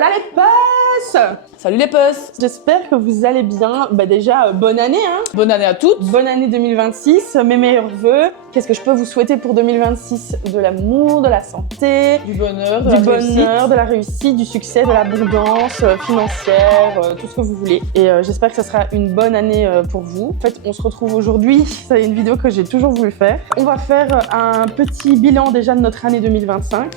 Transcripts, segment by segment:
Hola les puces! Salut les puces! J'espère que vous allez bien. Déjà, bonne année hein! Bonne année à toutes! Bonne année 2026, mes meilleurs vœux. Qu'est-ce que je peux vous souhaiter pour 2026? De l'amour, de la santé, du bonheur, de la réussite, du succès, de l'abondance financière, tout ce que vous voulez. Et j'espère que ça sera une bonne année pour vous. En fait, on se retrouve aujourd'hui. C'est une vidéo que j'ai toujours voulu faire. On va faire un petit bilan déjà de notre année 2025.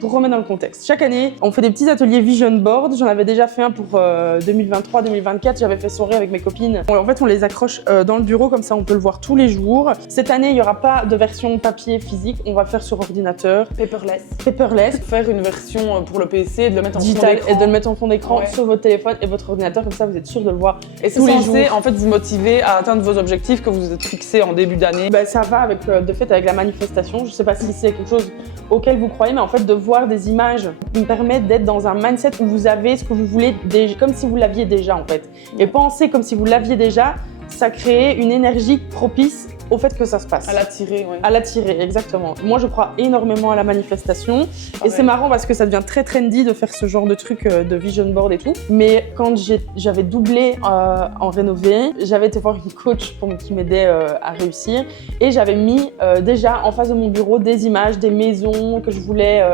Pour remettre dans le contexte, chaque année, on fait des petits ateliers vision board. J'en avais déjà fait un pour 2023-2024. J'avais fait soirée avec mes copines. En fait, on les accroche dans le bureau, comme ça on peut le voir tous les jours. Cette année, il n'y aura pas de version papier physique. On va le faire sur ordinateur. Paperless. Faire une version pour le PC et de le mettre en fond digital d'écran. Et de le mettre en fond d'écran sur votre téléphone et votre ordinateur. Comme ça, vous êtes sûr de le voir. Et c'est censé en fait vous motiver à atteindre vos objectifs que vous vous êtes fixés en début d'année. Ça va avec, de fait avec la manifestation. Je ne sais pas si c'est quelque chose auquel vous croyez, mais en fait, de voir des images me permet d'être dans un mindset où vous avez ce que vous voulez déjà, comme si vous l'aviez déjà en fait. Et penser comme si vous l'aviez déjà, ça crée une énergie propice au fait que ça se passe. À l'attirer, oui. À l'attirer, exactement. Moi, je crois énormément à la manifestation. Et c'est marrant parce que ça devient très trendy de faire ce genre de truc de vision board et tout. Mais quand j'avais doublé en rénové, j'avais été voir une coach qui m'aidait à réussir. Et j'avais mis déjà en face de mon bureau des images, des maisons que je voulais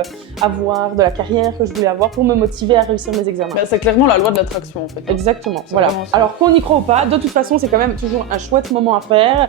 avoir, de la carrière que je voulais avoir pour me motiver à réussir mes examens. C'est clairement la loi de l'attraction en fait. Exactement, voilà. Alors qu'on y croit ou pas, de toute façon, c'est quand même toujours un chouette moment à faire.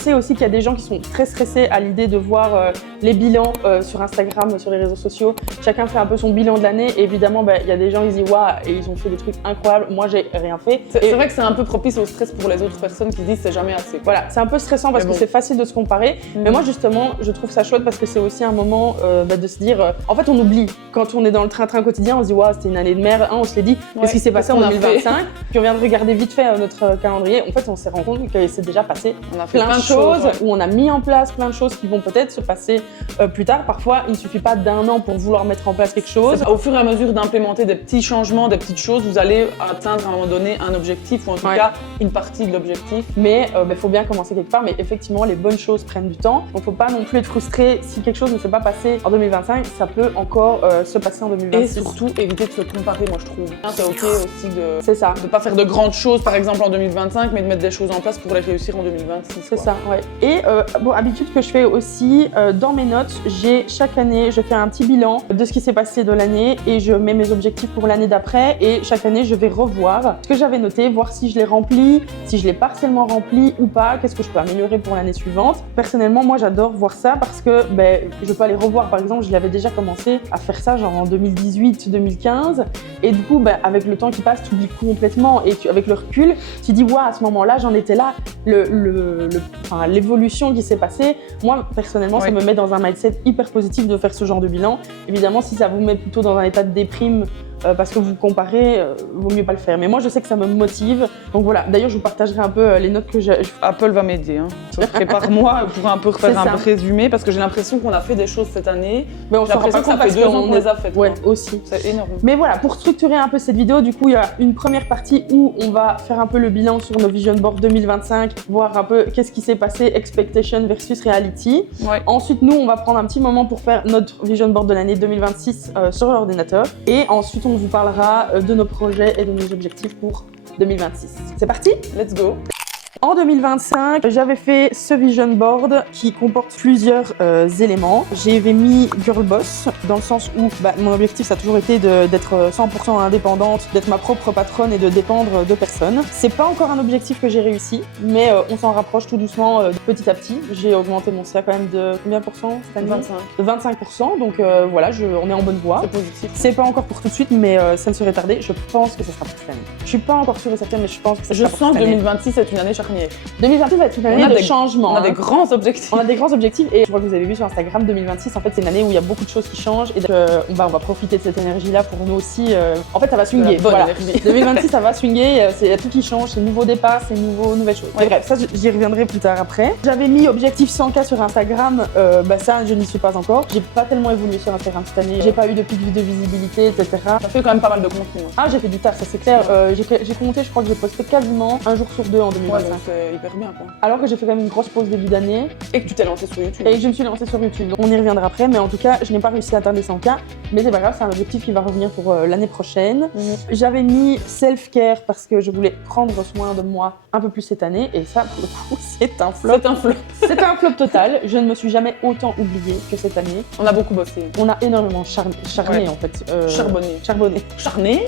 Je sais aussi qu'il y a des gens qui sont très stressés à l'idée de voir les bilans sur Instagram, sur les réseaux sociaux. Chacun fait un peu son bilan de l'année et évidemment, il y a des gens qui disent « Waouh, et ils ont fait des trucs incroyables, moi j'ai rien fait ». C'est vrai que c'est un peu propice au stress pour les autres personnes qui disent « c'est jamais assez ». Voilà, c'est un peu stressant parce que c'est facile de se comparer. Mais moi justement, je trouve ça chouette parce que c'est aussi un moment de se dire… en fait, on oublie. Quand on est dans le train-train quotidien, on se dit « Waouh, c'était une année de merde ». On se l'est dit, qu'est-ce qui s'est passé en 2025 ? Puis on vient de regarder vite fait notre calendrier. En fait, on s'est rendu compte que c'est déjà passé plein de choses. Où on a mis en place plein de choses qui vont peut-être se passer plus tard. Parfois, il ne suffit pas d'un an pour vouloir mettre en place quelque chose. Au fur et à mesure d'implémenter des petits changements, des petites choses, vous allez atteindre à un moment donné un objectif ou en tout cas une partie de l'objectif. Mais il faut bien commencer quelque part. Mais effectivement, les bonnes choses prennent du temps. Donc, il ne faut pas non plus être frustré si quelque chose ne s'est pas passé en 2025. Ça peut encore se passer en 2026. Et surtout, éviter de se comparer, moi je trouve. C'est ok aussi de ne pas faire de grandes choses, par exemple en 2025, mais de mettre des choses en place pour les réussir en 2026. C'est ça, ouais. Et habitude que je fais aussi, dans mes notes, chaque année, je fais un petit bilan de ce qui s'est passé de l'année et je mets mes objectifs pour l'année d'après et chaque année, je vais revoir ce que j'avais noté, voir si je l'ai rempli, si je l'ai partiellement rempli ou pas, qu'est-ce que je peux améliorer pour l'année suivante. Personnellement, moi, j'adore voir ça parce que je peux aller revoir. Par exemple, je l'avais déjà commencé à faire ça genre en 2018-2015 et du coup, avec le temps qui passe, tu oublies complètement et avec le recul, tu dis, waouh, à ce moment-là, j'en étais là. L'évolution qui s'est passée, moi personnellement ça me met dans un mindset hyper positif de faire ce genre de bilan. Évidemment, si ça vous met plutôt dans un état de déprime parce que vous comparez, vaut mieux pas le faire. Mais moi je sais que ça me motive. Donc voilà, d'ailleurs je vous partagerai un peu les notes que j'ai. Apple va m'aider. Hein. Prépare-moi pour un peu refaire un résumé parce que j'ai l'impression qu'on a fait des choses cette année. Mais on s'en rend pas compte parce que ça fait 2 ans qu'on les a faites. Ouais, aussi. C'est énorme. Mais voilà, pour structurer un peu cette vidéo, du coup il y a une première partie où on va faire un peu le bilan sur nos vision board 2025, voir un peu qu'est-ce qui s'est passé, expectation versus reality. Ouais. Ensuite nous on va prendre un petit moment pour faire notre vision board de l'année 2026 sur l'ordinateur. Et ensuite on vous parlera de nos projets et de nos objectifs pour 2026. C'est parti? Let's go! En 2025, j'avais fait ce vision board qui comporte plusieurs éléments. J'avais mis girl boss dans le sens où mon objectif ça a toujours été d'être 100% indépendante, d'être ma propre patronne et de dépendre de personne. C'est pas encore un objectif que j'ai réussi, mais on s'en rapproche tout doucement petit à petit. J'ai augmenté mon CA quand même de combien pour cent cette année? 25. De 25%, donc voilà, on est en bonne voie. C'est positif. C'est pas encore pour tout de suite, mais ça ne serait tardé. Je pense que ça sera pour cette année. Je suis pas encore sûre et certaine, mais je pense que ça sera pour cette année. Je sens que 2026 est une année charnière. 2026 va être une année de changement. On a des grands objectifs. On a des grands objectifs et je crois que vous avez vu sur Instagram 2026, en fait c'est une année où il y a beaucoup de choses qui changent et on va profiter de cette énergie-là pour nous aussi. En fait ça va swinguer. Voilà. 2026 ça va swinguer, il y a tout qui change, c'est nouveaux départs, c'est nouvelles choses. Ouais. Bref, ça j'y reviendrai plus tard après. J'avais mis objectif 100K sur Instagram, ça je n'y suis pas encore. J'ai pas tellement évolué sur Instagram cette année, j'ai pas eu de pic de visibilité, etc. Ça fait quand même pas mal de contenu. Ah j'ai fait du taf, ça c'est clair. J'ai compté, je crois que j'ai posté quasiment un jour sur 2 en 2025. c'est hyper bien quoi. Alors que j'ai fait quand même une grosse pause début d'année Et que tu t'es lancée sur YouTube. et je me suis lancée sur YouTube. Donc, on y reviendra après, mais en tout cas, je n'ai pas réussi à atteindre les 100K. Mais c'est pas grave, c'est un objectif qui va revenir pour l'année prochaine. J'avais mis self-care parce que je voulais prendre soin de moi un peu plus cette année. Et ça, pour le coup, c'est un flop. C'est un flop. C'est un flop total. Je ne me suis jamais autant oubliée que cette année. On a beaucoup bossé. On a énormément charné Ouais. en fait. Charbonné. Charné.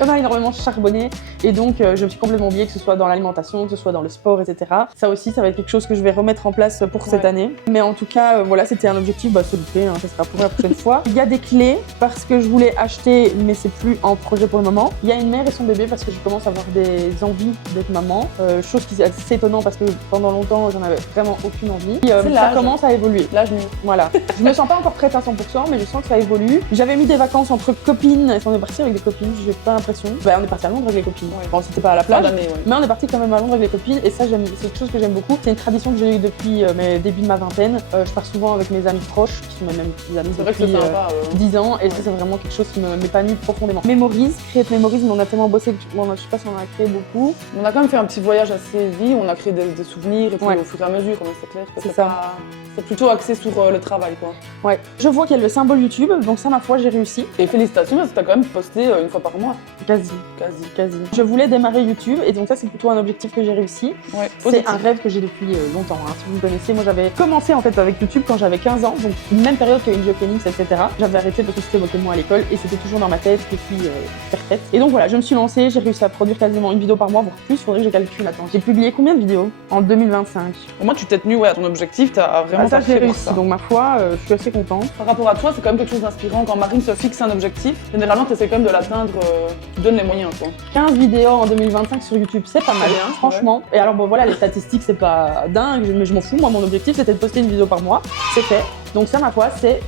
On a énormément charbonné. Et donc, je me suis complètement oubliée, que ce soit dans l'alimentation, que ce soit dans le sport, etc. Ça aussi, ça va être quelque chose que je vais remettre en place pour cette année. Mais en tout cas, voilà, c'était un objectif, se louper, hein, ça sera pour la prochaine fois. Il y a des clés parce que je voulais acheter, mais c'est plus en projet pour le moment. Il y a une mère et son bébé parce que je commence à avoir des envies d'être maman. Chose qui est assez étonnant parce que pendant longtemps, j'en avais vraiment aucune envie. Et, ça l'âge. commence à évoluer. Là, Voilà. Je me sens pas encore prête à 100%, mais je sens que ça évolue. J'avais mis des vacances entre copines, et on est parti avec des copines, j'ai pas l'impression. On est parti à Londres avec les copines. Ouais. Bon, c'était pas à la plein plage. d'années, Mais on est parti quand même à Londres avec les copines et ça, c'est quelque chose que j'aime beaucoup. C'est une tradition que j'ai eue depuis mes débuts de ma vingtaine. Je pars souvent avec mes amis proches, qui sont mes mêmes petits amis C'est vrai que depuis c'est sympa. 10 ans et ça, c'est vraiment quelque chose qui m'épanouit profondément. Memories, Create Memories, mais on a tellement bossé que je sais pas si on a créé beaucoup. On a quand même fait un petit voyage assez vite, on a créé des souvenirs et puis Ouais. au fur et à mesure, mais c'est clair que C'est c'est ça. pas... C'est plutôt axé sur le travail quoi. Ouais. Je vois qu'il y a le symbole YouTube, donc ça, ma foi, j'ai réussi. Et félicitations parce que t'as quand même posté une fois par mois. Quasi. Je voulais démarrer YouTube et donc ça, c'est plutôt un objectif que j'ai réussi. Ouais, C'est un rêve que j'ai depuis longtemps. Hein. Si vous me connaissez, moi j'avais commencé en fait avec YouTube quand j'avais 15 ans, donc même période que Enjoy Phoenix, etc. J'avais arrêté parce que c'était moqué de moi à l'école et c'était toujours dans ma tête depuis perfect. Et donc voilà, je me suis lancée, j'ai réussi à produire quasiment une vidéo par mois, voire plus. Faudrait que je calcule. Attends, j'ai publié combien de vidéos en 2025? Au moins tu t'es tenu à ton objectif, t'as vraiment Ça, je l'ai fait pour réussi. ça. Donc ma foi, je suis assez contente. Par rapport à toi, c'est quand même quelque chose d'inspirant. Quand Marine se fixe un objectif, généralement tu essaies quand même de l'atteindre, tu donnes les moyens quoi. 15 vidéos en 2025 sur YouTube, c'est pas mal, bien, franchement. Et alors bon voilà, les statistiques, c'est pas dingue, mais je m'en fous. Moi, mon objectif, c'était de poster une vidéo par mois. C'est fait. Donc ça, ma foi, c'est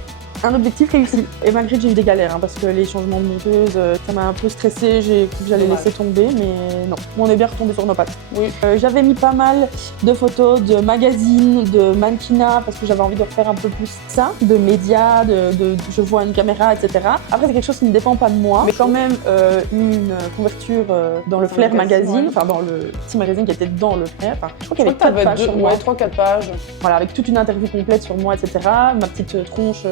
un objectif réussi. Et malgré que j'ai eu des galères, hein, parce que les changements de monteuse, ça m'a un peu stressée, j'ai cru que j'allais laisser tomber, mais non. On est bien retombé sur nos pattes. Oui. J'avais mis pas mal de photos de magazines, de mannequinat, parce que j'avais envie de refaire un peu plus ça, de médias, je vois une caméra, etc. Après, c'est quelque chose qui ne dépend pas de moi, mais quand même une couverture dans le Flair magazine, enfin dans le petit magazine qui était dans le Flair. Enfin, je crois qu'il y avait 4 pages sur moi. 3-4 pages. Voilà, avec toute une interview complète sur moi, etc. Ma petite tronche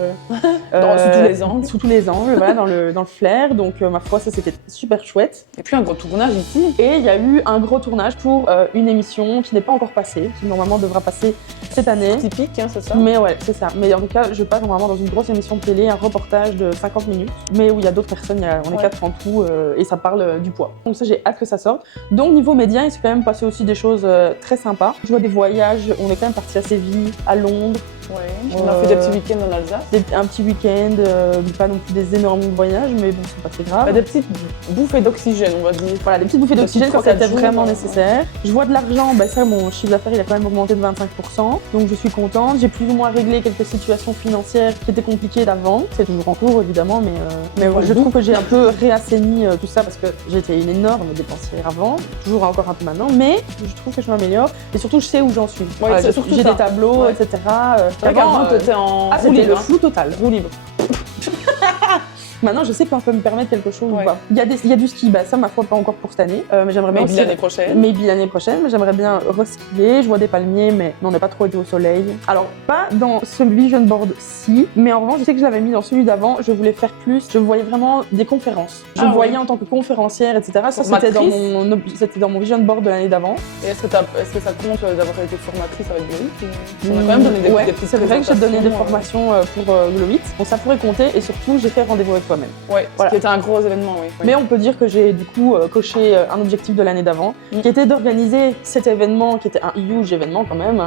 sous tous les angles, voilà, dans le Flair. Donc ma foi, ça c'était super chouette. Et puis un gros tournage ici. Et il y a eu un gros tournage pour une émission qui n'est pas encore passée, qui normalement devra passer cette année. Typique, hein, c'est ça. Mais ouais, c'est ça. Mais en tout cas, je passe vraiment dans une grosse émission de télé, un reportage de 50 minutes, mais où il y a d'autres personnes, on est 4 en tout, et ça parle du poids. Donc ça, j'ai hâte que ça sorte. Donc niveau média, il s'est quand même passé aussi des choses très sympas. Je vois des voyages, on est quand même parti à Séville, à Londres. Ouais. On a fait des petits week-ends en Alsace. Un petit week-end, pas non plus des énormes voyages, mais bon, c'est pas très grave. Des petites bouffées d'oxygène, on va dire. Voilà, des petites bouffées d'oxygène quand c'était vraiment jours, nécessaire. Je vois de l'argent, ça, mon chiffre d'affaires, il a quand même augmenté de 25%, donc je suis contente. J'ai plus ou moins réglé quelques situations financières qui étaient compliquées d'avant. C'est toujours en cours, évidemment, mais ouais, je trouve que j'ai un peu réassaini tout ça parce que j'étais une énorme dépensière avant, toujours encore un peu maintenant, mais je trouve que je m'améliore et surtout, je sais où j'en suis. Ouais, Voilà, c'est surtout j'ai ça. des tableaux, Ouais. etc. C'est vrai qu'avant, t'étais en roue c'était libre. le flou total. Roue libre. Maintenant, je sais quand on peut me permettre quelque chose Ouais. ou pas. Il y a du ski, ça, ma foi, pas encore pour cette année. Mais j'aimerais bien Maybe aussi. l'année prochaine. Maybe l'année prochaine, mais j'aimerais bien reskier. Je vois des palmiers, mais on n'a pas trop été au soleil. Alors, pas dans ce vision board-ci, mais en revanche, je sais que je l'avais mis dans celui d'avant. Je voulais faire plus. Je voyais vraiment des conférences. Je me voyais en tant que conférencière, etc. Ça, c'était dans mon vision board de l'année d'avant. Et est-ce que ça compte d'avoir été formatrice avec Gloïc? On a quand même donné des petites c'est vrai que j'ai donné des présentations, formations pour Gloït. Bon, ça pourrait compter et surtout, j'ai fait rendez-vous avec toi-même. Ouais, Voilà. qui était un gros événement, oui. Mais on peut dire que j'ai du coup coché un objectif de l'année d'avant, qui était d'organiser cet événement, qui était un huge événement quand même,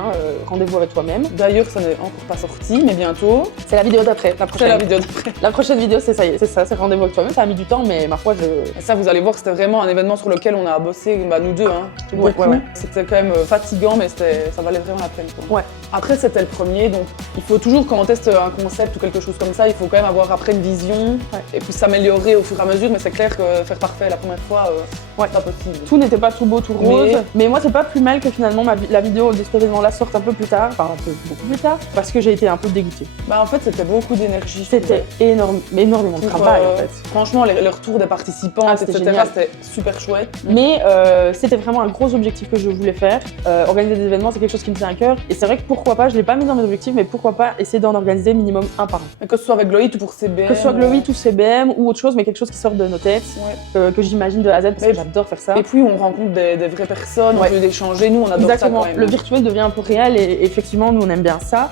rendez-vous avec toi-même. D'ailleurs, ça n'est encore pas sorti, mais bientôt. C'est la vidéo d'après, la C'est prochaine. la vidéo d'après. La prochaine vidéo, c'est ça, c'est rendez-vous avec toi-même. Ça a mis du temps, mais ma foi, Et ça, vous allez voir que c'était vraiment un événement sur lequel on a bossé, nous deux, Ouais. C'était quand même fatigant, mais ça valait vraiment la peine. Quoi. Ouais. Après, c'était le premier, donc il faut toujours, quand on teste un concept ou quelque chose comme ça, il faut quand même avoir après une vision et puis s'améliorer au fur et à mesure. Mais c'est clair que faire parfait la première fois, c'est pas possible. Tout n'était pas tout beau, tout rose. Mais moi, c'est pas plus mal que finalement la vidéo de cet événement-là sorte un peu plus tard, enfin un peu beaucoup plus tard, parce que j'ai été un peu dégoûtée. Bah en fait, c'était beaucoup d'énergie. C'était énormément de travail en fait. Franchement, le retour des participants, etc., c'était super chouette. Mais c'était vraiment un gros objectif que je voulais faire. Organiser des événements, c'est quelque chose qui me tient à cœur. Et c'est vrai que pourquoi pas, je l'ai pas mis dans mes objectifs, mais pourquoi pas essayer d'en organiser minimum un par an. Que ce soit avec Gloït ou pour CBM. Que ce soit Gloït ou CBM ou autre chose, mais quelque chose qui sort de nos têtes, que j'imagine de A à Z, parce que j'adore faire ça. Et puis on rencontre des vraies personnes, on peut échanger, nous on adore ça quand même. Le virtuel devient un peu réel et effectivement, nous on aime bien ça.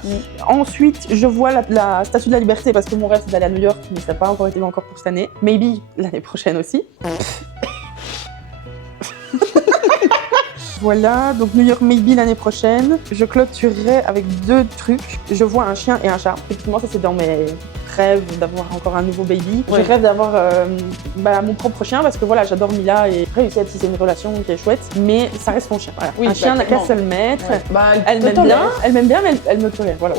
Ensuite, je vois la Statue de la Liberté, parce que mon rêve c'est d'aller à New York, mais ça n'a pas encore été encore pour cette année. Maybe l'année prochaine aussi. Voilà, donc New York maybe l'année prochaine. Je clôturerai avec 2 trucs. Je vois un chien et un chat. Effectivement, ça c'est dans mes rêves d'avoir encore un nouveau baby. Je rêve d'avoir mon propre chien parce que voilà, j'adore Mila et réussir à tisser une relation qui est chouette. Mais ça reste mon chien. Voilà. Un chien n'a qu'à se le mettre. Elle m'aime bien, mais elle me tolère. Voilà.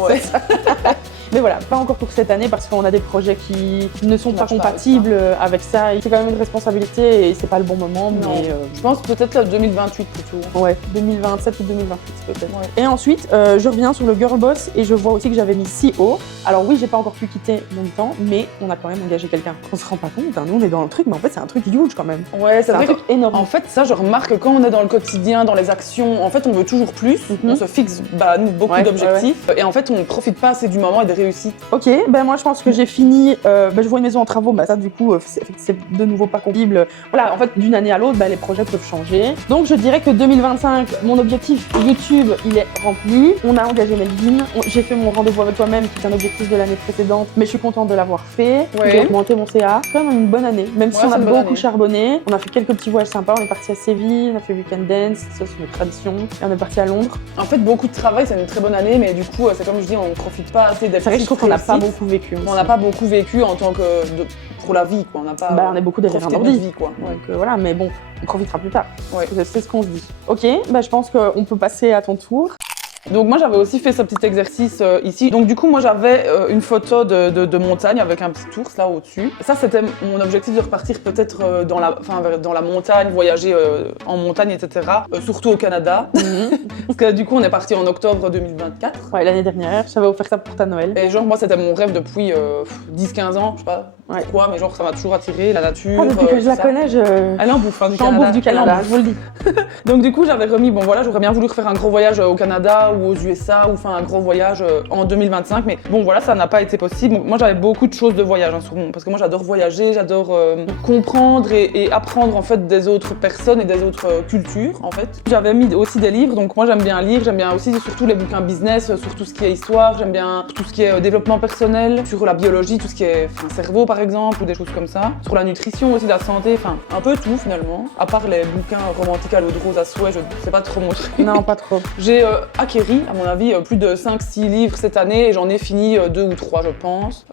Mais voilà, pas encore pour cette année parce qu'on a des projets qui ne sont pas compatibles avec ça. C'est quand même une responsabilité et c'est pas le bon moment. Mais je pense peut-être 2028 plutôt. Ouais, 2027 ou 2028 peut-être. Et ensuite, je reviens sur le Girl Boss et je vois aussi que j'avais mis CEO. Alors oui, j'ai pas encore pu quitter mon temps, mais on a quand même engagé quelqu'un. On se rend pas compte, hein, nous on est dans le truc, mais en fait c'est un truc huge quand même. Ouais, c'est un truc énorme. En fait, ça je remarque que quand on est dans le quotidien, dans les actions, en fait on veut toujours plus. On se fixe nous, beaucoup d'objectifs et en fait on ne profite pas assez du moment et des réussites. Ok, ben moi je pense que j'ai fini, je vois une maison en travaux, ça du coup c'est de nouveau pas compatible. Voilà, en fait d'une année à l'autre, les projets peuvent changer. Donc je dirais que 2025, mon objectif YouTube, il est rempli. On a engagé Melvin, j'ai fait mon rendez-vous avec toi-même qui est un objectif de l'année précédente, mais je suis contente de l'avoir fait. J'ai augmenté mon CA. C'est quand même une bonne année, même si on a beaucoup charbonné. On a fait quelques petits voyages sympas, on est parti à Séville, on a fait Weekend Dance, ça c'est une tradition, et on est parti à Londres. En fait, beaucoup de travail, c'est une très bonne année, mais du coup, c'est comme je dis, on ne profite pas assez des petites on n'a pas beaucoup vécu. On n'a pas beaucoup vécu en tant que pour la vie, quoi. On n'a pas. On est beaucoup derrière un ordi, quoi. Donc voilà, mais bon, on profitera plus tard. C'est ce qu'on se dit. Ok, je pense qu'on peut passer à ton tour. Donc moi j'avais aussi fait ce petit exercice ici. Donc du coup moi j'avais une photo de montagne avec un petit ours là au-dessus. Ça c'était mon objectif de repartir peut-être dans la montagne, voyager en montagne, etc. Surtout au Canada. Parce que du coup on est parti en octobre 2024. Ouais, l'année dernière, j'avais offert ça pour ta Noël. Et genre moi c'était mon rêve depuis 10-15 ans, je sais pas pourquoi, mais genre ça m'a toujours attiré, la nature. Depuis que je la connais, elle en bouffe du Canada. Bouffe du Canada, je vous le dis. Donc du coup j'avais remis, j'aurais bien voulu refaire un gros voyage au Canada ou aux USA ou un gros voyage en 2025, mais bon voilà, ça n'a pas été possible. Donc, moi j'avais beaucoup de choses de voyage parce que moi j'adore voyager, j'adore comprendre et apprendre en fait des autres personnes et des autres cultures en fait. J'avais mis aussi des livres, donc moi j'aime bien lire, j'aime bien aussi surtout les bouquins business, sur tout ce qui est histoire, j'aime bien tout ce qui est développement personnel, sur la biologie, tout ce qui est cerveau par exemple ou des choses comme ça, sur la nutrition aussi, la santé, un peu tout finalement, à part les bouquins romantiques à l'eau de rose à souhait, je sais pas trop montrer. Non, pas trop. J'ai acquéri à mon avis plus de 5-6 livres cette année et j'en ai fini 2 ou 3 je pense.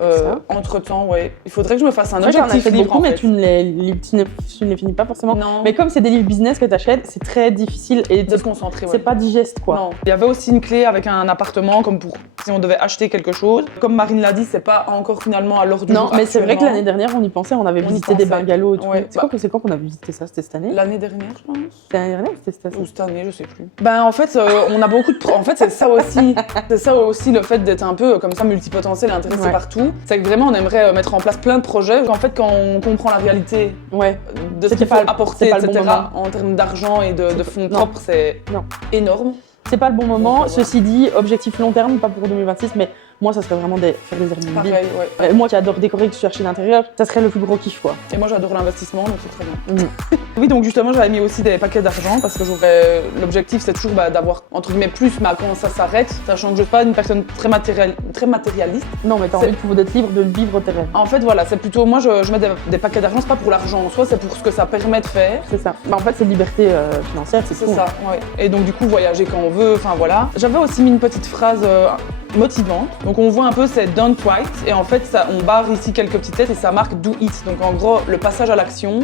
Entre temps, il faudrait que je me fasse un objectif livre beaucoup, mais tu ne les finis pas forcément. Non. Mais comme c'est des livres business que tu achètes, c'est très difficile et de se concentrer. C'est pas digeste quoi. Non. Il y avait aussi une clé avec un appartement comme pour si on devait acheter quelque chose. Comme Marine l'a dit, c'est pas encore finalement à l'heure du jour. Non, mais c'est vrai que l'année dernière on y pensait, on avait visité des bungalows et tout. C'est quoi qu'on a visité ça? C'était cette année? L'année dernière, je pense. C'était l'année dernière ou c'était cette année? Ou cette année, je sais plus. En fait, on a beaucoup de. En fait, c'est ça aussi. C'est ça aussi le fait d'être un peu comme ça multipotentiel et intéressé partout. C'est que vraiment on aimerait mettre en place plein de projets. En fait, quand on comprend la réalité de ce qu'il faut apporter, etc. En termes d'argent et de fonds propres, c'est énorme. C'est pas le bon moment. Ceci dit, objectif long terme, pas pour 2026, mais moi, ça serait vraiment faire des Airbnb. Pareil, moi qui adore décorer, que je suis archi d'intérieur, ça serait le plus gros kiff, quoi. Et moi, j'adore l'investissement, donc c'est très bien. Oui, donc justement, j'avais mis aussi des paquets d'argent parce que l'objectif, c'est toujours d'avoir, entre guillemets, plus, mais quand ça s'arrête, sachant que je suis pas une personne très matérialiste. Non, mais t'as envie d'être libre de vivre tes rêves. En fait, voilà, c'est plutôt, moi, je mets des paquets d'argent, c'est pas pour l'argent en soi, c'est pour ce que ça permet de faire. C'est ça. En fait, c'est liberté financière, c'est ça, Et donc, du coup, voyager quand on veut, voilà. J'avais aussi mis une petite phrase motivante. Donc on voit un peu c'est done twice et en fait ça, on barre ici quelques petites lettres et ça marque do it. Donc en gros le passage à l'action.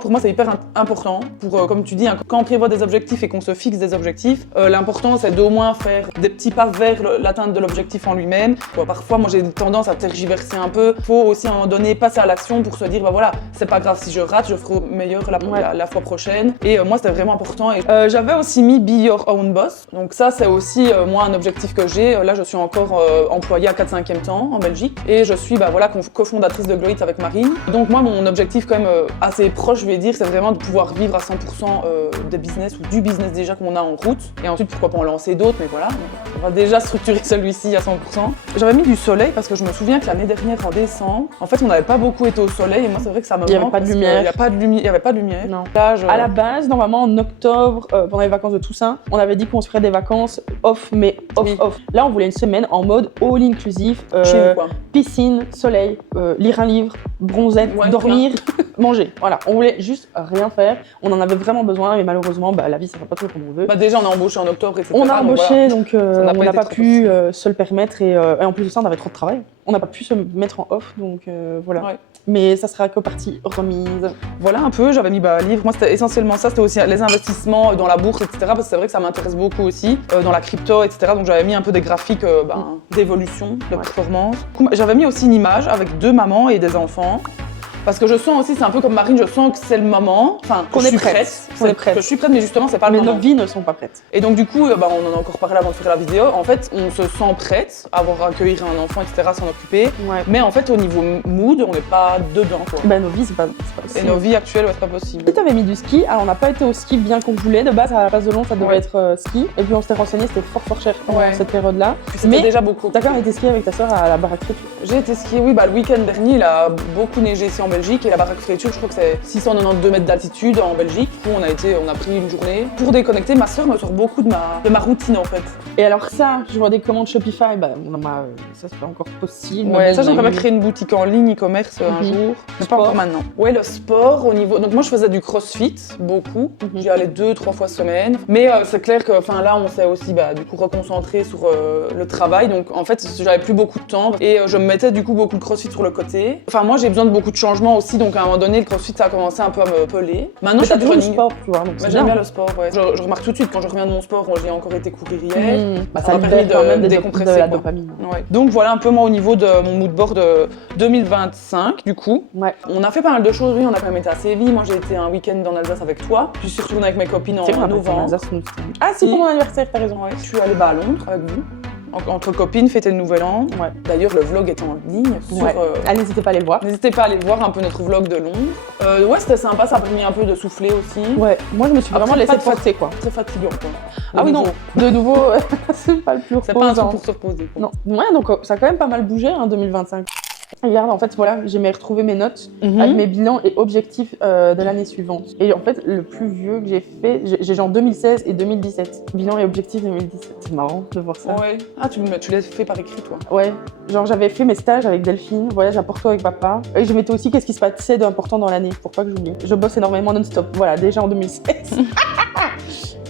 Pour moi c'est hyper important pour comme tu dis hein, quand on prévoit des objectifs et qu'on se fixe des objectifs, l'important c'est d'au moins faire des petits pas vers l'atteinte de l'objectif en lui-même. Parfois moi j'ai tendance à tergiverser un peu. Faut aussi à un moment donné passer à l'action pour se dire bah voilà c'est pas grave si je rate, je ferai meilleur la fois prochaine. Et moi c'était vraiment important. Et j'avais aussi mis be your own boss. Donc ça c'est aussi moi un objectif que j'ai. Là je suis encore employée à 4/5e temps en Belgique et je suis cofondatrice de Glow It avec Marine. Donc moi mon objectif quand même assez proche je vais dire c'est vraiment de pouvoir vivre à 100% des business ou du business déjà qu'on a en route et ensuite pourquoi pas en lancer d'autres mais voilà on va déjà structurer celui-ci à 100%. J'avais mis du soleil parce que je me souviens que l'année dernière en décembre en fait on n'avait pas beaucoup été au soleil et moi c'est vrai que ça me manque. Il n'y avait pas de lumière. Il n'y avait pas de lumière. Non. Là, À la base normalement en octobre pendant les vacances de Toussaint on avait dit qu'on se ferait des vacances off mais off. Là on voulait une semaine en mode all inclusif, chez vous, quoi. piscine, soleil, lire un livre, bronzette, dormir, manger. Voilà, on voulait juste rien faire. On en avait vraiment besoin mais malheureusement la vie ça va pas toujours comme on veut. Déjà on a embauché en octobre etc. On a embauché donc on n'a pas pu se le permettre et en plus de ça on avait trop de travail. On n'a pas pu se mettre en off donc voilà. Ouais. Mais ça sera que partie remise. Voilà un peu, j'avais mis livre. Moi c'était essentiellement ça, c'était aussi les investissements dans la bourse etc. Parce que c'est vrai que ça m'intéresse beaucoup aussi, dans la crypto etc. Donc j'avais mis un peu des graphiques d'évolution, de performance. J'avais mis aussi une image avec 2 mamans et des enfants. Parce que je sens aussi, c'est un peu comme Marine, je sens que c'est le moment, enfin qu'on est prête. Je suis prête, mais justement c'est pas le moment. Mais nos vies ne sont pas prêtes. Et donc du coup, on en a encore parlé avant de faire la vidéo, en fait on se sent prête à accueillir un enfant, etc., s'en occuper. Ouais. Mais en fait au niveau mood, on n'est pas dedans quoi. Nos vies c'est pas possible. Et nos vies actuelles, c'est pas possible. Si t'avais mis du ski, alors on n'a pas été au ski bien qu'on voulait, de base à la place de Londres ça devait être ski. Et puis on s'était renseigné, c'était fort cher pendant cette période-là. Mais déjà beaucoup. T'as quand même été skier avec ta soeur à la baraque Fréture? J'ai été skier, oui, le week-end dernier il a beaucoup neigé ici en Belgique et la baraque Fréture, je crois que c'est 692 mètres d'altitude en Belgique. Du coup, on a pris une journée pour déconnecter. Ma soeur me sort beaucoup de ma routine en fait. Et alors ça, je vois des commandes Shopify, ça c'est pas encore possible. Ouais, ça j'aimerais bien créer une boutique en ligne e-commerce un jour, mais pas encore maintenant. Ouais, le sport au niveau. Donc moi je faisais du crossfit beaucoup. J'y allais 2-3 fois semaine. Mais c'est clair que là on s'est aussi du coup reconcentrer sur le travail. Donc en fait j'avais plus beaucoup de temps et je me mettais du coup beaucoup de crossfit sur le côté. Enfin moi j'ai besoin de beaucoup de changements aussi. Donc à un moment donné le crossfit ça a commencé un peu à me peler. Maintenant je fais du running. Le sport, tu vois. J'aime bien le sport, ouais. Je remarque tout de suite quand je reviens de mon sport, j'ai encore été courir hier. Ça m'a permis de décompresser de la dopamine. Ouais. Donc voilà un peu moi au niveau de mon mood board 2025 du coup. Ouais. On a fait pas mal de choses, oui, on a quand même été à Séville. Moi j'ai été un week-end en Alsace avec toi. Puis je suis retournée avec mes copines en novembre. Ah c'est pour mon anniversaire, t'as raison. Ouais. Je suis allée à Londres avec vous. Entre copines, fêter le nouvel an. Ouais. D'ailleurs, le vlog est en ligne sur... n'hésitez pas à aller le voir. N'hésitez pas à aller voir un peu notre vlog de Londres. C'était sympa, ça a permis un peu de souffler aussi. Ouais, moi je me suis vraiment laissée porter quoi. Très fatigant quoi. Ah oui non, de nouveau, c'est pas le plus reposant. C'est pas un truc pour se reposer quoi. Non, ouais donc ça a quand même pas mal bougé 2025. Regarde, en fait, voilà, j'ai retrouvé mes notes avec mes bilans et objectifs de l'année suivante. Et en fait, le plus vieux que j'ai fait, j'ai genre 2016 et 2017. Bilan et objectifs 2017. C'est marrant de voir ça. Ouais. Ah, tu l'as fait par écrit, toi? Ouais. Genre, j'avais fait mes stages avec Delphine, voyage à Porto avec papa. Et je mettais aussi qu'est-ce qui se passait d'important dans l'année, pour pas que j'oublie. Je bosse énormément non-stop. Voilà, déjà en 2016.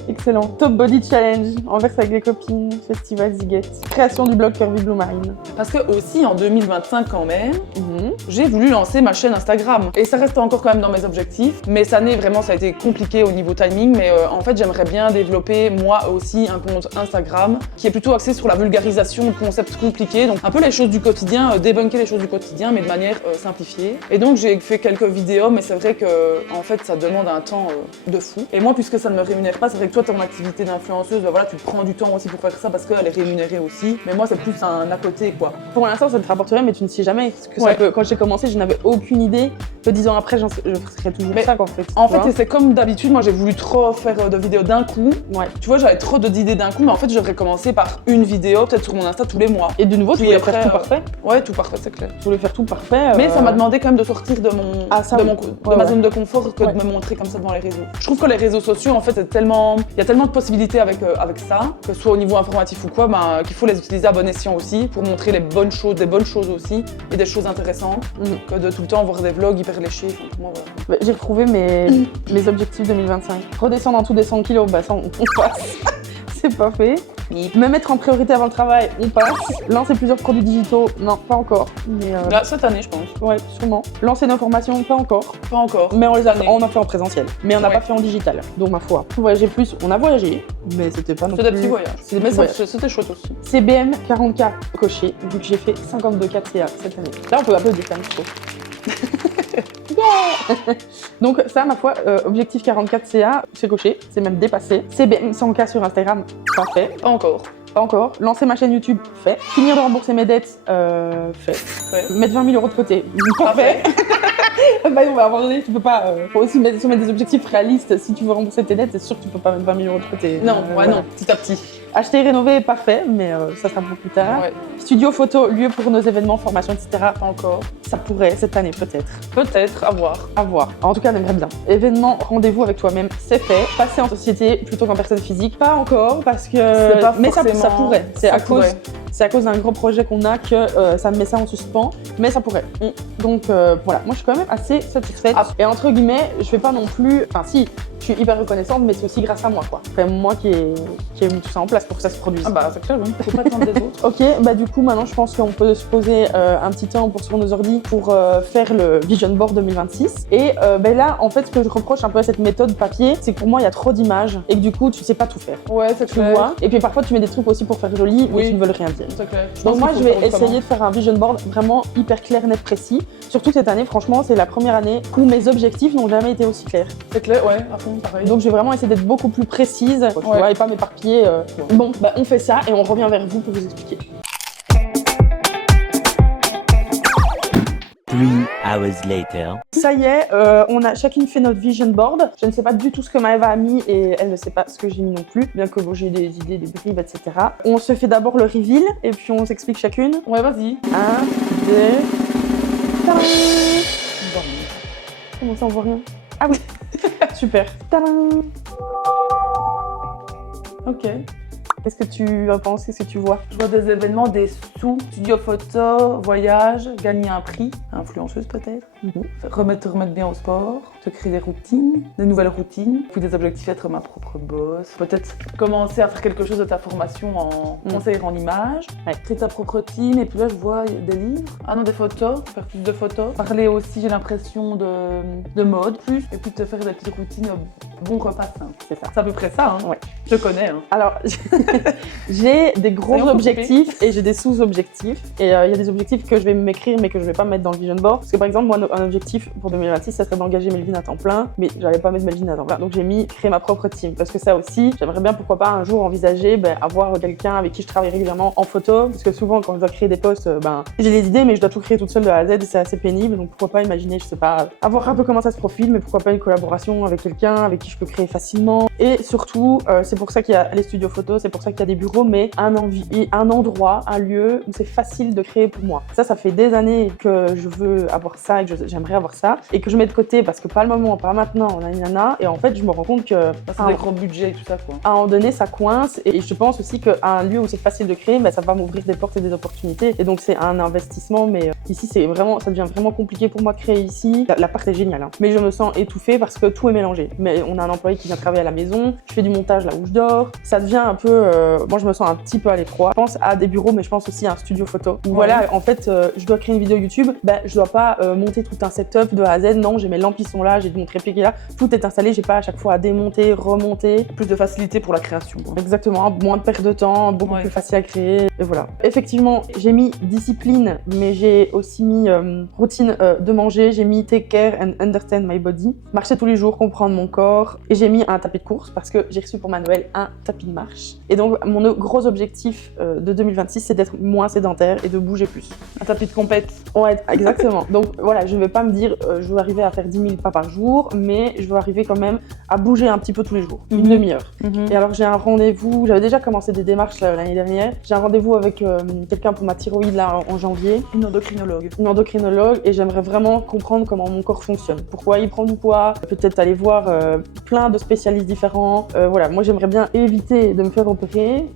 Excellent. Top Body Challenge, Anvers avec les copines, Festival Ziget, création du blog Curvy Blue Marine. Parce que aussi en 2025 quand même, j'ai voulu lancer ma chaîne Instagram. Et ça reste encore quand même dans mes objectifs. Mais cette année vraiment ça a été compliqué au niveau timing. Mais en fait j'aimerais bien développer moi aussi un compte Instagram qui est plutôt axé sur la vulgarisation de concepts compliqués. Donc un peu les choses du quotidien, débunker les choses du quotidien mais de manière simplifiée. Et donc j'ai fait quelques vidéos mais c'est vrai que en fait ça demande un temps de fou. Et moi puisque ça ne me rémunère pas, c'est vrai que toi ton activité d'influenceuse, voilà, tu prends du temps aussi pour faire ça parce qu'elle est rémunérée aussi. Mais moi, c'est plus un à côté, quoi. Pour l'instant, ça te rapporterait, mais tu ne sais jamais ce que ça peut. Quand j'ai commencé, je n'avais aucune idée. Que 10 ans après, je ferais toujours ça, en fait. En fait, c'est comme d'habitude, moi, j'ai voulu trop faire de vidéos d'un coup. Ouais. Tu vois, j'avais trop d'idées d'un coup, mais en fait, j'aurais commencé par une vidéo, peut-être sur mon Insta tous les mois. Et de nouveau, tu voulais faire tout parfait? Ouais, tout parfait, c'est clair. Je voulais faire tout parfait. Mais ça m'a demandé quand même de sortir de ma zone de confort que de me montrer comme ça devant les réseaux. Je trouve que les réseaux sociaux, en fait, il y a tellement de possibilités avec ça, que ce soit au niveau informatif ou quoi, qu'il faut les utiliser à bon escient aussi pour montrer les bonnes choses, des bonnes choses aussi et des choses intéressantes, que de tout le temps voir des vlogs hyper léchés. Enfin, pour moi, voilà. J'ai retrouvé mes objectifs 2025. Redescendre en dessous des 100 kilos, ça on passe. C'est pas fait. Me mettre en priorité avant le travail, on passe. Lancer plusieurs produits digitaux, non, pas encore. Mais Là, cette année, je pense. ouais, sûrement. Lancer nos formations, pas encore. Pas encore. Mais on les a, Cette année. on a fait en présentiel. Mais on n'a Ouais. pas fait en digital. Donc ma foi. Voyager plus, on a voyagé, mais c'était pas non C'est plus. des petits voyages. C'est des Mais petits ça, voyages. c'était chouette aussi. CBM 40K coché, vu que j'ai fait 52K de CA cette année. Là, on peut applaudir quand même, je trouve. Yeah. Donc ça, ma foi, objectif 44 CA, c'est coché, c'est même dépassé. CBM 100K sur Instagram, pas fait. Pas encore. Pas encore. Lancer ma chaîne YouTube, fait. Finir de rembourser mes dettes, fait. Ouais. Mettre 20 000 euros de côté, pas fait. Bah non, bah, à un moment donné, tu peux pas. Faut aussi se mettre des objectifs réalistes. Si tu veux rembourser tes dettes, c'est sûr que tu peux pas mettre 20 000 euros de côté. Non, ouais, voilà. non, petit à petit. Acheter et rénover, pas fait, mais ça sera pour plus tard. Ouais. Studio photo, lieu pour nos événements, formations, etc. Pas encore. Ça pourrait cette année peut-être. Peut-être, à voir. À voir. En tout cas, on aimerait bien. Événement, rendez-vous avec toi-même, c'est fait. Passer en société plutôt qu'en personne physique, pas encore parce que. C'est pas mais ça forcément- pourrait. C'est ça à cause. pourrait. C'est à cause d'un gros projet qu'on a que ça me met ça en suspens, mais ça pourrait. Donc voilà, moi je suis quand même assez satisfaite. Ah. Et entre guillemets, je fais pas non plus. Enfin si, je suis hyper reconnaissante, mais c'est aussi grâce à moi quoi. C'est moi qui ai mis tout ça en place pour que ça se produise. Ah bah, c'est clair, oui. Faut pas attendre des autres. Ok, bah du coup maintenant je pense qu'on peut se poser un petit temps sur nos ordi pour faire le Vision Board 2026. Et ben là en fait ce que je reproche un peu à cette méthode papier, c'est que pour moi il y a trop d'images et que du coup tu sais pas tout faire. Ouais, c'est Tu clair. vois. Et puis parfois tu mets des trucs aussi pour faire joli mais Oui. qui ne veulent rien dire. C'est clair. Donc moi pense je qu'il vais faut faire essayer de faire un Vision Board vraiment hyper clair, net, précis. Surtout que cette année franchement c'est la première année où mes objectifs n'ont jamais été aussi clairs. C'est clair, ouais, à fond, pareil. Donc je vais vraiment essayer d'être beaucoup plus précise, tu Ouais. vois, et pas m'éparpiller. Bon, bah on fait ça et on revient vers vous pour vous expliquer. 3 hours later. Ça y est, on a chacune fait notre vision board. Je ne sais pas du tout ce que Maëva a mis et elle ne sait pas ce que j'ai mis non plus, bien que bon, j'ai des idées, des bribes, etc. On se fait d'abord le reveal et puis on s'explique chacune. Ouais, vas-y. 1, 2, tadam. Comment ça, on voit rien? Ah oui, super. Tadam. Ok. Qu'est-ce que tu en penses? Qu'est-ce que tu vois? Je vois des événements, des sous, studio photo, voyage, gagner un prix, influenceuse peut-être, te remettre bien au sport, te créer des routines, des nouvelles routines, puis des objectifs, être ma propre boss, peut-être commencer à faire quelque chose de ta formation en conseillère en images, Ouais. créer ta propre team, et puis là je vois des livres, ah non des photos, faire plus de photos, parler aussi j'ai l'impression de mode plus, et puis te faire des petites routines, bon repas sain. C'est ça. C'est à peu près ça, hein. Ouais. Je connais. Hein. Alors, j'ai des gros Soyons objectifs et j'ai des sous-objectifs. Et il y a des objectifs que je vais m'écrire mais que je vais pas mettre dans le vision board. Parce que par exemple, moi, un objectif pour 2026, ça serait d'engager Melvin à temps plein. Mais j'allais pas mettre Melvin à temps plein. Donc j'ai mis créer ma propre team. Parce que ça aussi, j'aimerais bien, pourquoi pas, un jour envisager avoir quelqu'un avec qui je travaille régulièrement en photo. Parce que souvent, quand je dois créer des posts, j'ai des idées, mais je dois tout créer toute seule de A à Z et c'est assez pénible. Donc pourquoi pas imaginer, je sais pas, avoir un peu comment ça se profile, mais pourquoi pas une collaboration avec quelqu'un avec qui je peux créer facilement. Et surtout, c'est pour ça qu'il y a les studios photos, c'est pour ça qu'il y a des bureaux, mais un endroit, un lieu où c'est facile de créer pour moi. Ça fait des années que je veux avoir ça et que j'aimerais avoir ça et que je mets de côté parce que pas le moment, pas maintenant, nanana. Et en fait, je me rends compte que C'est des gros budgets et tout ça quoi. à un moment donné, ça coince et je pense aussi qu'un lieu où c'est facile de créer, ça va m'ouvrir des portes et des opportunités. Et donc c'est un investissement, mais ici ça devient vraiment compliqué pour moi de créer ici. L'appart est génial, hein. Mais je me sens étouffée parce que tout est mélangé. Mais on a un employé qui vient travailler à la maison, je fais du montage là où je dors. Ça devient un peu, moi je me sens un petit peu à l'étroit. Je pense à des bureaux, mais je pense aussi à un studio photo. Où voilà, en fait, je dois créer une vidéo YouTube, je dois pas monter tout un setup de A à Z. Non, j'ai mes lampes qui sont là, j'ai mon trépied qui est là, tout est installé. J'ai pas à chaque fois à démonter, remonter. Plus de facilité pour la création. Quoi. Exactement, moins de perte de temps, beaucoup plus facile à créer, et voilà. Effectivement, j'ai mis discipline, mais j'ai aussi mis routine de manger, j'ai mis take care and understand my body, marcher tous les jours, comprendre mon corps, et j'ai mis un tapis de course parce que j'ai reçu pour ma Noël un tapis de marche. Et donc, mon gros objectif de 2026, c'est d'être moins sédentaire et de bouger plus. Un tapis de compète. Ouais, exactement. Donc voilà, je ne vais pas me dire je veux arriver à faire 10 000 pas par jour, mais je veux arriver quand même à bouger un petit peu tous les jours, une demi-heure. Et alors j'ai un rendez-vous, j'avais déjà commencé des démarches l'année dernière, j'ai un rendez-vous avec quelqu'un pour ma thyroïde là en janvier. Une endocrinologue. Une endocrinologue et j'aimerais vraiment comprendre comment mon corps fonctionne, pourquoi il prend du poids, peut-être aller voir plein de spécialistes différents. Voilà, moi j'aimerais bien éviter de me faire d'améliorer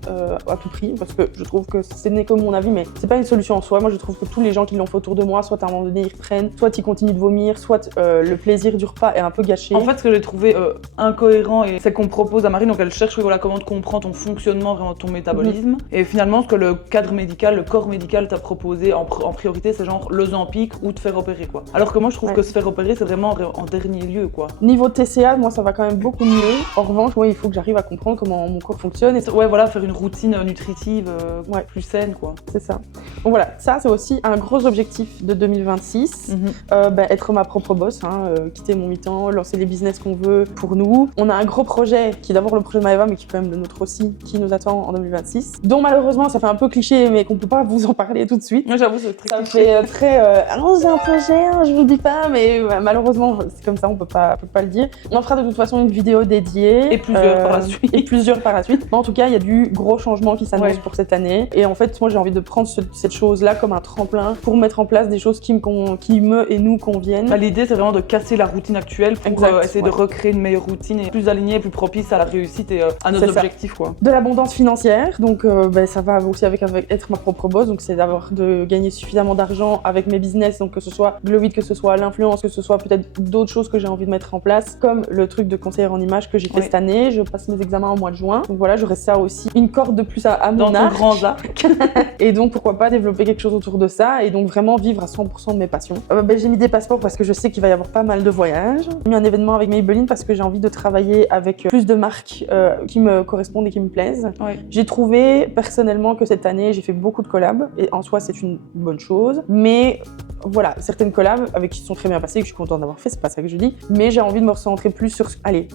à tout prix, parce que je trouve que ce n'est que mon avis, mais c'est pas une solution en soi. Moi, je trouve que tous les gens qui l'ont fait autour de moi, soit à un moment donné ils reprennent, soit ils continuent de vomir, soit le plaisir du repas est un peu gâché. En fait, ce que j'ai trouvé incohérent, c'est qu'on propose à Marine, donc elle cherche voilà, comment tu comprends ton fonctionnement, vraiment ton métabolisme. Et finalement, ce que le cadre médical, le corps médical t'a proposé en priorité, c'est genre l'Ozempic ou te faire opérer, quoi. Alors que moi, je trouve que se faire opérer, c'est vraiment en dernier lieu, quoi. Niveau TCA, moi, ça va quand même beaucoup mieux. En revanche, moi, il faut que j'arrive à comprendre comment mon corps fonctionne. Et ouais, voilà, faire une routine nutritive plus saine, quoi. C'est ça. Donc voilà, ça, c'est aussi un gros objectif de 2026. Être ma propre boss, quitter mon mi-temps, lancer les business qu'on veut pour nous. On a un gros projet, qui est d'abord le projet de Maëva, mais qui est quand même le nôtre aussi, qui nous attend en 2026. Dont malheureusement, ça fait un peu cliché, mais qu'on peut pas vous en parler tout de suite. Moi, j'avoue, c'est très ça cliché. fait très alors j'ai un projet, je vous le dis pas, mais malheureusement, c'est comme ça, on peut pas le dire. On en fera de toute façon une vidéo dédiée. Et plusieurs par la suite. Et plusieurs par la suite. Mais en tout cas, il y a du gros changement qui s'annonce pour cette année. Et en fait, moi, j'ai envie de prendre cette chose-là comme un tremplin pour mettre en place des choses qui me et nous conviennent. L'idée, c'est vraiment de casser la routine actuelle pour essayer de recréer une meilleure routine et plus alignée, plus propice à la réussite et à nos objectifs, quoi. De l'abondance financière, donc ça va aussi avec être ma propre boss, donc c'est de gagner suffisamment d'argent avec mes business, donc que ce soit Glowit, que ce soit l'influence, que ce soit peut-être d'autres choses que j'ai envie de mettre en place, comme le truc de conseillère en image que j'ai fait cette année. Je passe mes examens au mois de juin, donc voilà, j'aurai ça aussi, une corde de plus à mon arc. Dans ton grand arc. Et donc pourquoi pas développer quelque chose autour de ça et donc vraiment vivre à 100% de mes passions. J'ai mis des passeports parce que je sais qu'il va y avoir pas mal de voyages. J'ai mis un événement avec Maybelline parce que j'ai envie de travailler avec plus de marques qui me correspondent et qui me plaisent. J'ai trouvé personnellement que cette année j'ai fait beaucoup de collabs et en soi c'est une bonne chose, mais voilà, certaines collabs avec qui se sont très bien passées et que je suis contente d'avoir fait, c'est pas ça que je dis, mais j'ai envie de me recentrer plus sur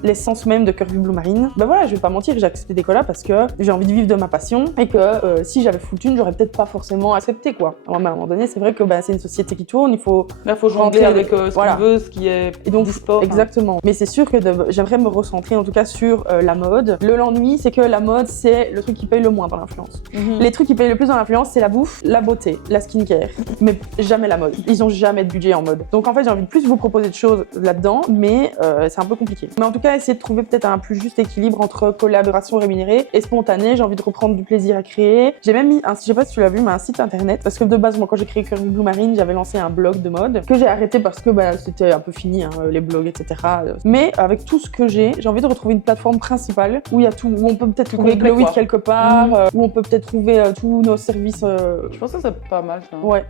l'essence même de Curvy Blue Marine. Voilà, je vais pas mentir, j'ai accepté des collabs parce que j'ai envie de vivre de ma passion et que si j'avais full thune, j'aurais peut-être pas forcément accepté, quoi. Alors, à un moment donné, c'est vrai que c'est une société qui tourne, il faut jongler avec ce qu'on veut, ce qui est et donc, du sport. Exactement. Mais c'est sûr que j'aimerais me recentrer en tout cas sur la mode. L'ennui, c'est que la mode, c'est le truc qui paye le moins dans l'influence. Les trucs qui payent le plus dans l'influence, c'est la bouffe, la beauté, la skincare, mais jamais la mode. Ils ont jamais de budget en mode. Donc en fait, j'ai envie de plus vous proposer de choses là-dedans, mais c'est un peu compliqué. Mais en tout cas, essayer de trouver peut-être un plus juste équilibre entre collaboration rémunérée et spontanée. J'ai envie de reprendre du plaisir à créer. J'ai même mis, je sais pas si tu l'as vu, mais un site internet, parce que de base, moi, quand j'ai créé Curvy Blue Marine, j'avais lancé un blog de mode que j'ai arrêté parce que c'était un peu fini, les blogs, etc. Mais avec tout ce que j'ai envie de retrouver une plateforme principale où il y a tout, où on peut peut-être trouver Glowit quelque part, où on peut peut-être trouver tous nos services. Je pense que c'est pas mal, ça. Ouais.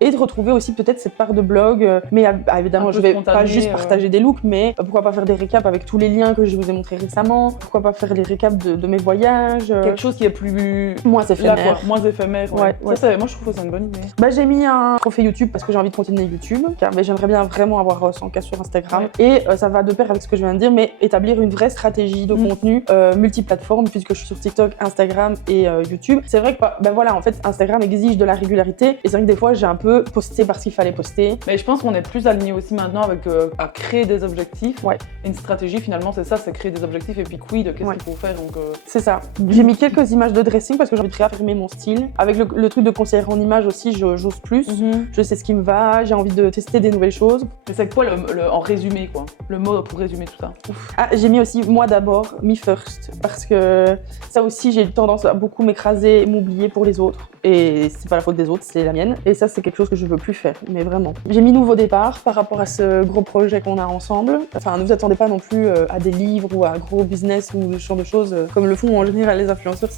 Et de retrouver aussi peut-être cette part de blog, mais évidemment, je vais pas juste partager des looks, mais pourquoi pas faire des récaps avec tous les liens que je vous ai montrés récemment, pourquoi pas faire des récaps de mes voyages. Quelque chose qui est plus... moins éphémère. Moins éphémère, ouais. Ça, moi, je trouve que c'est une bonne idée. J'ai mis un trophée YouTube parce que j'ai envie de continuer YouTube, car j'aimerais bien vraiment avoir 100K sur Instagram. Et ça va de pair avec ce que je viens de dire, mais établir une vraie stratégie de contenu multiplateforme, puisque je suis sur TikTok, Instagram et YouTube. C'est vrai que, voilà, en fait, Instagram exige de la régularité, et c'est vrai que des fois, j'ai un peu posté parce qu'il fallait poster. Mais je pense qu'on est plus aligné aussi maintenant avec à créer des objectifs. Et une stratégie, finalement, c'est ça, c'est créer des objectifs et puis quid, qu'est-ce qu'il faut faire. Donc, c'est ça. J'ai mis quelques images de dressing parce que j'ai envie de réaffirmer mon style. Avec le truc de conseillère en image aussi, j'ose plus. Je sais ce qui me va, j'ai envie de tester des nouvelles choses. Mais c'est quoi en résumé, quoi? Le mot pour résumer tout ça? J'ai mis aussi moi d'abord, me first, parce que ça aussi, j'ai tendance à beaucoup m'écraser et m'oublier pour les autres. Et c'est pas la faute des autres, c'est la mienne. Et ça, c'est quelque chose que je veux plus faire, mais vraiment. J'ai mis nouveau départ par rapport à ce gros projet qu'on a ensemble. Enfin, ne vous attendez pas non plus à des livres ou à un gros business ou ce genre de choses comme le font en général les influenceurs.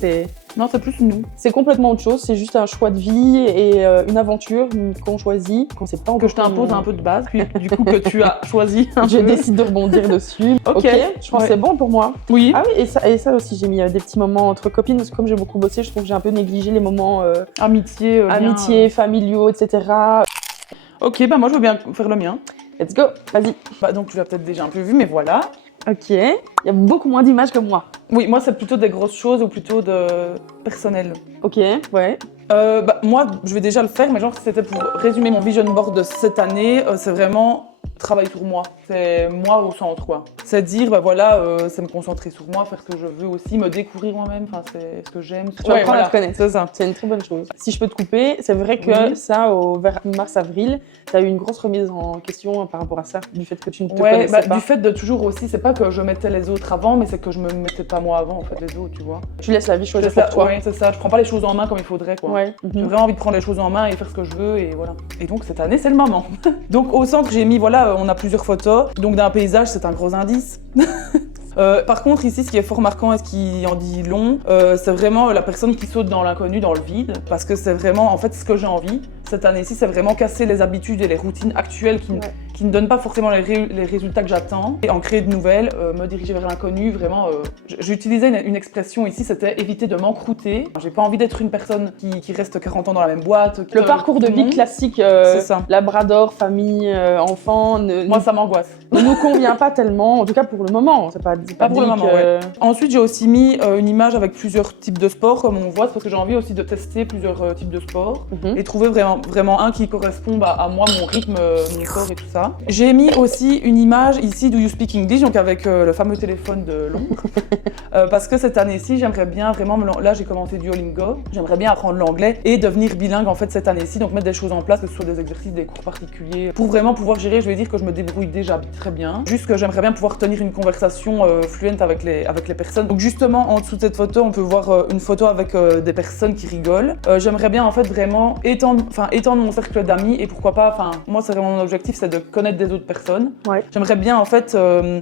Non, c'est plus nous. C'est complètement autre chose, c'est juste un choix de vie et une aventure qu'on choisit, qu'on sait pas encore. Que je t'impose un peu de base, puis du coup que tu as choisi. Je décide de rebondir dessus. Ok, je pense que c'est bon pour moi. Oui. Ah oui, et ça aussi, j'ai mis des petits moments entre copines, parce que comme j'ai beaucoup bossé, je trouve que j'ai un peu négligé les moments amitié, familiaux, etc. Ok, moi je veux bien faire le mien. Let's go, vas-y. Donc tu l'as peut-être déjà un peu vu, mais voilà. Ok, il y a beaucoup moins d'images que moi. Oui, moi c'est plutôt des grosses choses ou plutôt de personnel. Ok, ouais. Moi, je vais déjà le faire, mais genre c'était pour résumer mon vision board de cette année. C'est vraiment travailler sur moi. C'est moi au centre, quoi. C'est dire, bah voilà, c'est me concentrer sur moi, faire ce que je veux aussi, me découvrir moi-même, enfin, c'est ce que j'aime. Tu vas apprendre à te connaître. C'est ça. C'est une très bonne chose. Si je peux te couper, c'est vrai que ça, vers mars-avril, tu as eu une grosse remise en question par rapport à ça, du fait que tu ne te connaissais pas. Du fait de toujours aussi, c'est pas que je mettais les autres avant, mais c'est que je me mettais pas moi avant, en fait, les autres, tu vois. Tu laisses la vie choisir pour toi. Oui, c'est ça. Je prends pas les choses en main comme il faudrait, quoi. Ouais. J'ai vraiment envie de prendre les choses en main et faire ce que je veux, et voilà. Et donc, cette année, c'est le moment. Donc, au centre, j'ai mis, voilà, on a plusieurs photos. Donc, d'un paysage, c'est un gros indice. Par contre, ici, ce qui est fort marquant et ce qui en dit long, c'est vraiment la personne qui saute dans l'inconnu, dans le vide, parce que c'est vraiment, en fait, ce que j'ai envie. Cette année-ci, c'est vraiment casser les habitudes et les routines actuelles qui ne donnent pas forcément les résultats que j'attends, et en créer de nouvelles, me diriger vers l'inconnu, vraiment. J'utilisais une expression ici, c'était éviter de m'encrouter. J'ai pas envie d'être une personne qui reste 40 ans dans la même boîte. Le parcours de vie classique, labrador, famille, enfant, moi ça m'angoisse. Ne nous convient pas tellement, en tout cas pour le moment. C'est pas pour le moment, ouais. Ensuite, j'ai aussi mis une image avec plusieurs types de sports, comme on voit, parce que j'ai envie aussi de tester plusieurs types de sports et trouver vraiment un qui correspond à moi, mon rythme, mon corps et tout ça. J'ai mis aussi une image ici d'O You Speak English, donc avec le fameux téléphone de Londres, parce que cette année-ci, j'aimerais bien vraiment, là j'ai commencé Duolingo, j'aimerais bien apprendre l'anglais et devenir bilingue en fait cette année-ci, donc mettre des choses en place, que ce soit des exercices, des cours particuliers, pour vraiment pouvoir gérer. Je vais dire que je me débrouille déjà très bien, juste que j'aimerais bien pouvoir tenir une conversation fluente avec les personnes. Donc justement, en dessous de cette photo, on peut voir une photo avec des personnes qui rigolent. J'aimerais bien en fait vraiment étendre mon cercle d'amis, et pourquoi pas, moi c'est vraiment mon objectif, c'est de connaître des autres personnes. Ouais. J'aimerais bien en fait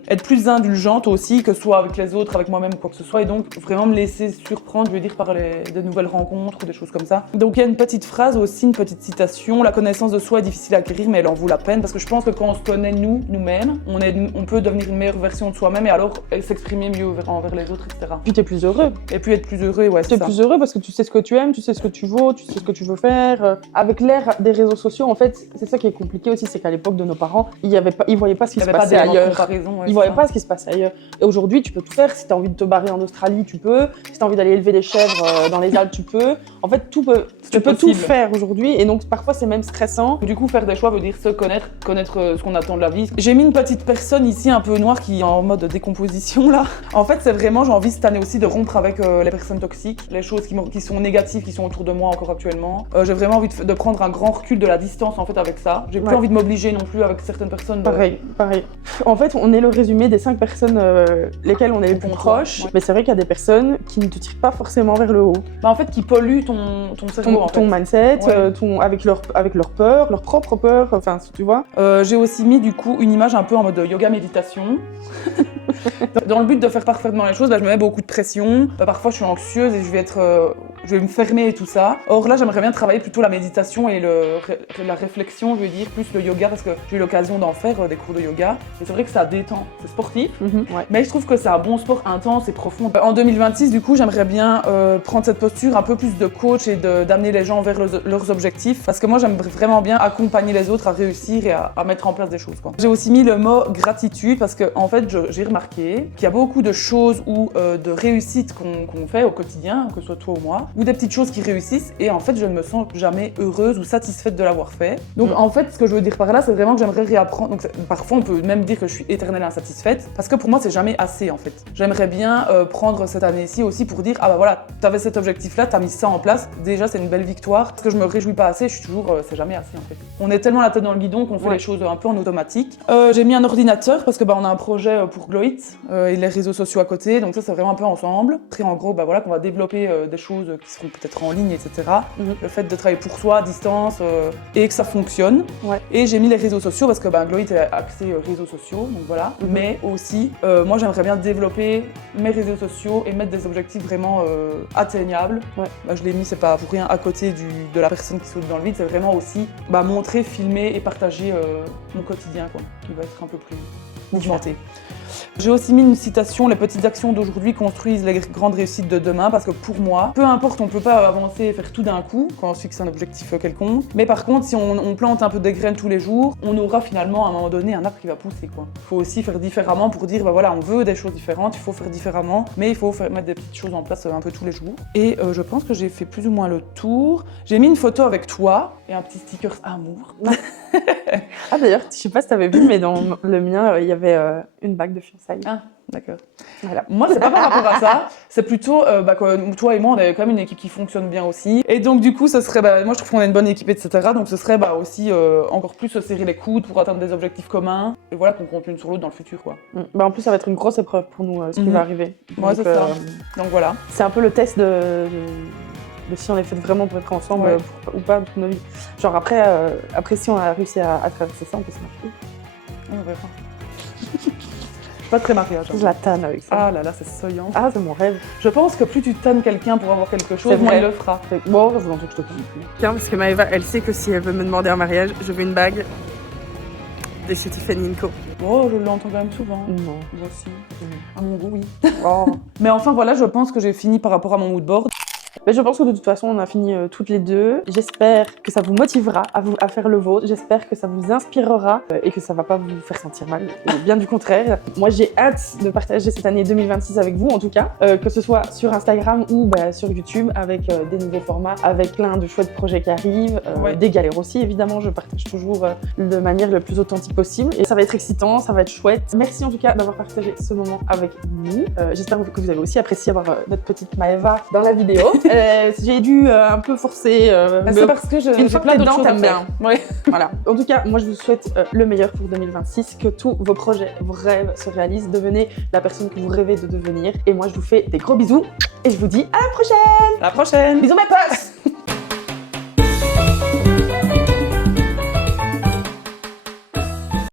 être plus indulgente aussi, que ce soit avec les autres, avec moi-même, quoi que ce soit, et donc vraiment me laisser surprendre, je veux dire, par des nouvelles rencontres ou des choses comme ça. Donc il y a une petite phrase aussi, une petite citation: la connaissance de soi est difficile à acquérir, mais elle en vaut la peine, parce que je pense que quand on se connaît nous-mêmes, on peut devenir une meilleure version de soi-même, et alors s'exprimer mieux envers les autres, etc. Puis t'es plus heureux. Et puis être plus heureux, ouais, c'est ça. T'es plus heureux parce que tu sais ce que tu aimes, tu sais ce que tu vaux, tu sais ce que tu veux faire. Avec l'ère des réseaux sociaux, en fait, c'est ça qui est compliqué aussi, c'est qu'à l'époque de nos parents, ils voyaient pas ce qui se passait ailleurs. Ils voyaient pas ce qui se passait ailleurs. Et aujourd'hui, tu peux tout faire. Si t'as envie de te barrer en Australie, tu peux. Si t'as envie d'aller élever des chèvres dans les Alpes, tu peux. En fait, tu peux tout faire aujourd'hui. Et donc, parfois, c'est même stressant. Du coup, faire des choix veut dire se connaître ce qu'on attend de la vie. J'ai mis une petite personne ici, un peu noire, qui est en mode décomposition, là. En fait, c'est vraiment, j'ai envie cette année aussi de rompre avec les personnes toxiques, les choses qui sont négatives, qui sont autour de moi encore actuellement. J'ai vraiment envie de prendre un grand recul, de la distance en fait avec ça. J'ai plus envie de m'obliger non plus avec certaines personnes. Pareil. En fait, on est le résumé des 5 personnes lesquelles on est les plus proches. Ouais. Mais c'est vrai qu'il y a des personnes qui ne te tirent pas forcément vers le haut. En fait, qui polluent ton cerveau, ton mindset, avec leur peur, leur propre peur, enfin, tu vois. J'ai aussi mis du coup une image un peu en mode yoga méditation. Dans le but de faire parfaitement les choses, là je me mets beaucoup de pression. Parfois je suis anxieuse et je vais me fermer et tout ça. Or là j'aimerais bien travailler plutôt la méditation et la réflexion, je veux dire, plus le yoga, parce que j'ai eu l'occasion d'en faire des cours de yoga. Et c'est vrai que ça détend, c'est sportif, mais je trouve que c'est un bon sport intense et profond. En 2026 du coup j'aimerais bien prendre cette posture un peu plus de coach et d'amener les gens vers leurs objectifs, parce que moi j'aime vraiment bien accompagner les autres à réussir et à mettre en place des choses, quoi. J'ai aussi mis le mot gratitude, parce que en fait j'ai remarqué qu'il y a beaucoup de choses ou de réussites qu'on fait au quotidien, que ce soit toi ou moi, ou des petites choses qui réussissent, et en fait je ne me sens jamais heureuse ou satisfaite de l'avoir fait. Donc en fait ce que je veux dire par là, c'est vraiment que j'aimerais réapprendre. Donc parfois on peut même dire que je suis éternellement insatisfaite, parce que pour moi c'est jamais assez en fait. J'aimerais bien prendre cette année-ci aussi pour dire, ah bah voilà, t'avais cet objectif là, t'as mis ça en place, déjà c'est une belle victoire. Parce que je me réjouis pas assez, je suis toujours, c'est jamais assez en fait. On est tellement la tête dans le guidon qu'on fait les choses un peu en automatique. J'ai mis un ordinateur parce que on a un projet pour Gloit et les réseaux sociaux à côté, donc ça c'est vraiment un peu ensemble. Après en gros voilà qu'on va développer des choses qui seront peut-être en ligne, etc. Le fait de travailler pour soi à distance et que ça fonctionne. Et j'ai mis les réseaux sociaux parce que Gloit est axé réseaux sociaux, donc voilà. Mais aussi moi j'aimerais bien développer mes réseaux sociaux et mettre des objectifs vraiment atteignables. Je l'ai mis, c'est pas pour rien à côté de la personne qui saute dans le vide, c'est vraiment aussi montrer, filmer et partager mon quotidien, quoi, qui va être un peu plus mouvementé. J'ai aussi mis une citation: les petites actions d'aujourd'hui construisent les grandes réussites de demain, parce que pour moi, peu importe, on peut pas avancer et faire tout d'un coup quand on se fixe un objectif quelconque, mais par contre si on plante un peu des graines tous les jours, on aura finalement à un moment donné un arbre qui va pousser, quoi. Il faut aussi faire différemment pour dire voilà, on veut des choses différentes, il faut faire différemment, mais il faut mettre des petites choses en place un peu tous les jours. Et je pense que j'ai fait plus ou moins le tour. J'ai mis une photo avec toi et un petit sticker amour. Ah d'ailleurs, je sais pas si t'avais vu, mais dans le mien, il y avait une bague de fiançailles. Ah, d'accord. Voilà. Moi, c'est pas par rapport à ça. C'est plutôt, que toi et moi, on avait quand même une équipe qui fonctionne bien aussi. Et donc, du coup, ce serait, moi, je trouve qu'on a une bonne équipe, etc. Donc, ce serait aussi encore plus se serrer les coudes pour atteindre des objectifs communs. Et voilà, qu'on compte l'une sur l'autre dans le futur, quoi. En plus, ça va être une grosse épreuve pour nous, ce qui va arriver. Ouais, c'est ça. Donc, voilà. C'est un peu le test de si on est fait vraiment pour être ensemble ou pas toute nos vies. Genre après si on a réussi à traverser ça, on peut se marier. On verra. Pas très mariage. Je la tanne avec ça. Ah là là, c'est soyant. Ah, c'est mon rêve. Je pense que plus tu tannes quelqu'un pour avoir quelque chose, moins il le fera. Bon, je vous en prie, je te tanne plus. Tiens, parce que Maëva, elle sait que si elle veut me demander un mariage, je veux une bague de chez Tiffany & Co. Oh, je l'entends quand même souvent. Non. Moi aussi. À mon goût, oui. Oh. Mais enfin, voilà, je pense que j'ai fini par rapport à mon moodboard. Mais je pense que de toute façon, on a fini toutes les deux. J'espère que ça vous motivera à faire le vôtre. J'espère que ça vous inspirera et que ça va pas vous faire sentir mal. Bien du contraire. Moi, j'ai hâte de partager cette année 2026 avec vous, en tout cas. Que ce soit sur Instagram ou sur YouTube, avec des nouveaux formats, avec plein de chouettes projets qui arrivent. Des galères aussi, évidemment. Je partage toujours de manière le plus authentique possible. Et ça va être excitant, ça va être chouette. Merci en tout cas d'avoir partagé ce moment avec nous. J'espère que vous avez aussi apprécié avoir notre petite Maëva dans la vidéo. J'ai dû un peu forcer. C'est parce que une fois plein que t'es d'autres dedans, choses t'aimes à bien. faire. Ouais. Voilà. En tout cas, moi je vous souhaite le meilleur pour 2026, que tous vos projets, vos rêves se réalisent. Devenez la personne que vous rêvez de devenir. Et moi je vous fais des gros bisous et je vous dis à la prochaine. À la prochaine. Bisous mes potes.